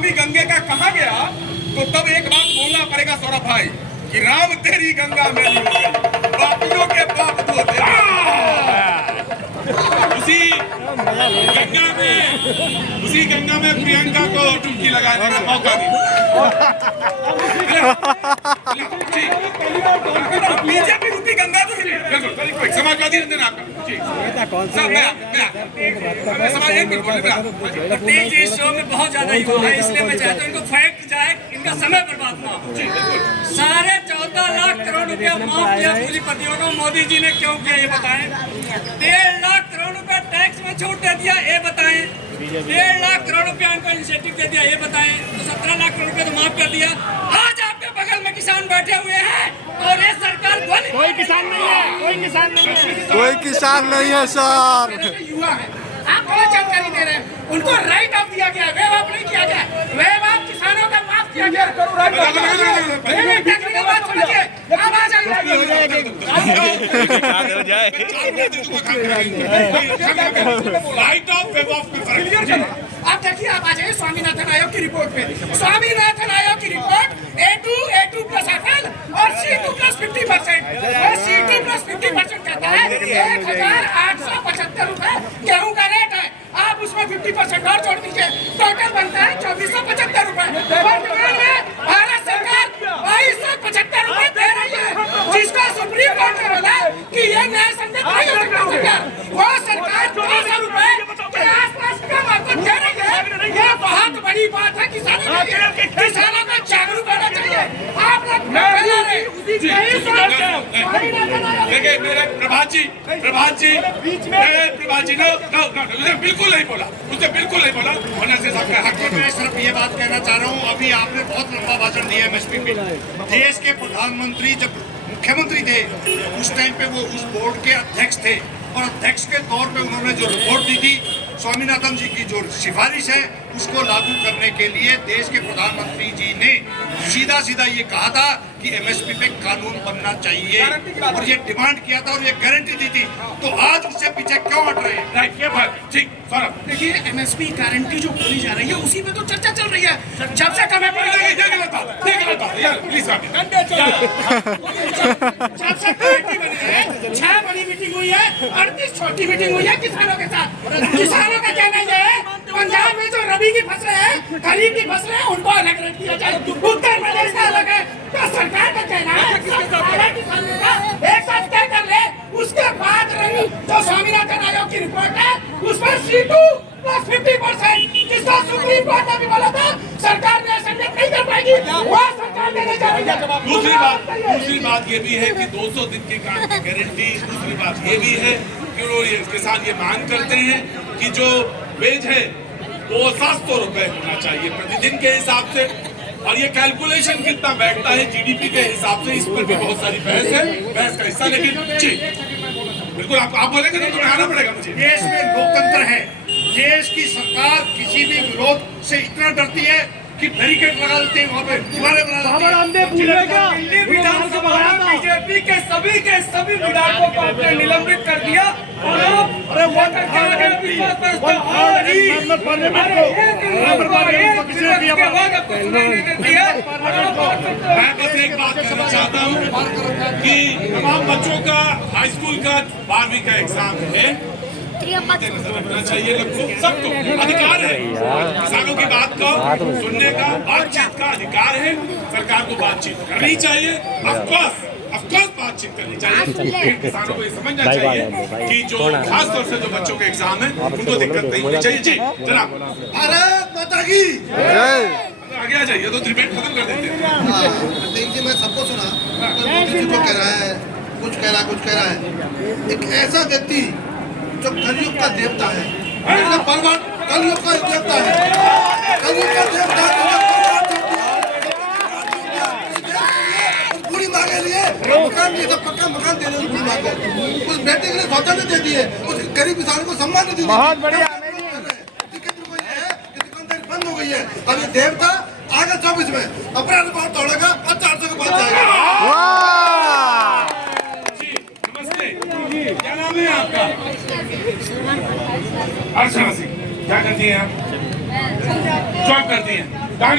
नमामि गंगे का कहा गया, तो तब एक बात बोलना पड़ेगा सौरभ भाई कि राम तेरी गंगा मैली हो गई, बापियों के बाप दो उसी गंगा में प्रियंका को डुबकी लगाने का मौका बीजेपी रूपी गंगा तो समाजवादी रंजन आपका शो में बहुत ज्यादा युवा है, इसलिए मैं चाहता हूँ इनको फैक्ट जाए, इनका समय बर्बाद ना हो। साढ़े 14 लाख करोड़ रुपया माफ किया पूंजीपतियों को, मोदी जी ने क्यों किया ये बताएं। 1.5 लाख करोड़ रुपया टैक्स में छूट दे दिया ये बताएं। 1.5 लाख करोड़ रुपया उनको इंसेंटिव दे दिया ये बताएं। तो 17 लाख करोड़ रुपया तो माफ कर दिया। आज आपके बगल में किसान बैठे हुए हैं और ये सरकार कोई किसान नहीं है, कोई किसान नहीं है, कोई किसान नहीं है सर। युवा है, आप क्या जानकारी दे रहे हैं? उनको राइट ऑफ दिया गया, वेव ऑफ नहीं किया गया। वेव ऑफ किसानों का माफ किया गया। टेक्निकल बात समझिए, आवाज आ रही राइट ऑफ वेव ऑफ आप देखिए, आप आ जाइए स्वामीनाथन आयोग की रिपोर्ट पे। स्वामीनाथन आयोग की रिपोर्ट A2 प्लस FL और C2 प्लस 50%। वो C2 प्लस 50% कहता है 1875 रुपए गेहूं का रेट है। आप उसमें 50% और जोड़ दीजिए, टोटल बनता है 2475 रुपए। वर्तमान में भारत सरकार 2275 रुपए दे रही है, जिसका सुप्रीम कोर्ट ने बोला कि ये न्याय संगत नहीं हो सकता। सरकार वो सरकार 200 रुपए के आसपास कम आपको दे रही है। ये बहुत बड़ी बात है किसानों के लिए। किसानों को जागरूक होना चाहिए। आप लोग देखिए मेरे प्रभात जी उसने बिल्कुल नहीं बोला, होने से सबका हक है। मैं सिर्फ ये बात कहना चाह रहा हूँ, अभी आपने बहुत लंबा भाषण दिया MSP पे। देश के प्रधानमंत्री जब मुख्यमंत्री थे उस टाइम पे वो उस बोर्ड के अध्यक्ष थे और अध्यक्ष के तौर पे उन्होंने जो रिपोर्ट दी थी, स्वामीनाथन जी की जो सिफारिश है उसको लागू करने के लिए देश के प्रधानमंत्री जी ने सीधा ये कहा था कि MSP पे कानून बनना चाहिए और ये डिमांड किया था और ये गारंटी दी थी। तो आज उससे पीछे क्यों हट रहे हैं? ठीक सौरभ, देखिए MSP गारंटी जो बोली जा रही है उसी पे तो चर्चा चल रही है। जब से कमेटी बनी है, 6 बड़ी मीटिंग हुई है, 38 छोटी मीटिंग हुई है किसानों के साथ। किसानों का कहना यह है पंजाब में जो रबी की फसलें हैं, खरीफ की फसलें हैं, उनको अलग रेट दिया जाए। उत्तर प्रदेश का अलग है। तो सरकार का कहना है किसानों का एक साथ तय कर ले। उसके बाद जो स्वामीनाथन आयोग की रिपोर्ट है उस पर C2 प्लस 50%, जिसका सुप्रीम कोर्ट ने भी बोला था सरकार ने संगत नहीं कर पाएगी, वह सरकार देने जा रही है। दूसरी बात ये भी है कि 200 दिन के काम की गारंटी। दूसरी बात ये भी है कि किसान ये मांग करते हैं कि जो वेज है वो 700 रुपए होना चाहिए प्रतिदिन के हिसाब से। और ये कैलकुलेशन कितना बैठता है GDP के हिसाब से, इस पर भी बहुत सारी बहस है, बहस का हिस्सा। लेकिन जी बिल्कुल आप बोलेंगे तो आना पड़ेगा मुझे। देश में लोकतंत्र है। देश की सरकार किसी भी विरोध से इतना डरती है कि बैरिकेड लगा देते हैं, वहाँ पे दीवारें बना देते हैं। दिल्ली विधानसभा बीजेपी के सभी विधायकों को आपने निलंबित कर दिया और मैं बस एक बात कहना चाहता हूँ कि तमाम बच्चों का हाई स्कूल का 12वीं का एग्जाम है, रखना चाहिए सबको अधिकार है। किसानों की बात को सुनने का, बातचीत का अधिकार है। सरकार को बातचीत करनी चाहिए, ऑफकोर्स बातचीत करनी चाहिए। किसानों को ये समझना चाहिए कि जो खास तौर से जो बच्चों के एग्जाम है उनको दिक्कत नहीं होनी चाहिए। जी जनाब, भारत माता की जय। आगे आ जाइए, तो डिबेट खत्म कर देते हैं। देखिए मैं सबको सुना, मोदी जी को कह रहा है, कुछ कह रहा है। एक ऐसा व्यक्ति जो कलयुग का देवता है, कलयुग का देवता है, पूरी मांगे लिए मकान दिए, पक्का मकान देने की पूरी मांग है। उस बेटे के लिए शौचालय दे दिए, उस गरीब किसान को सम्मान दे दिए। बहुत बढ़िया। दुकानदारी बंद हो गई है। अब ये देवता आगे 24 में अपना रिकॉर्ड तोड़ेगा और 400 के पास जाएगा। क्या नाम है आपका? अर्चना सिंह। क्या करती हैं आप? जॉब करती हैं। कांग्रेस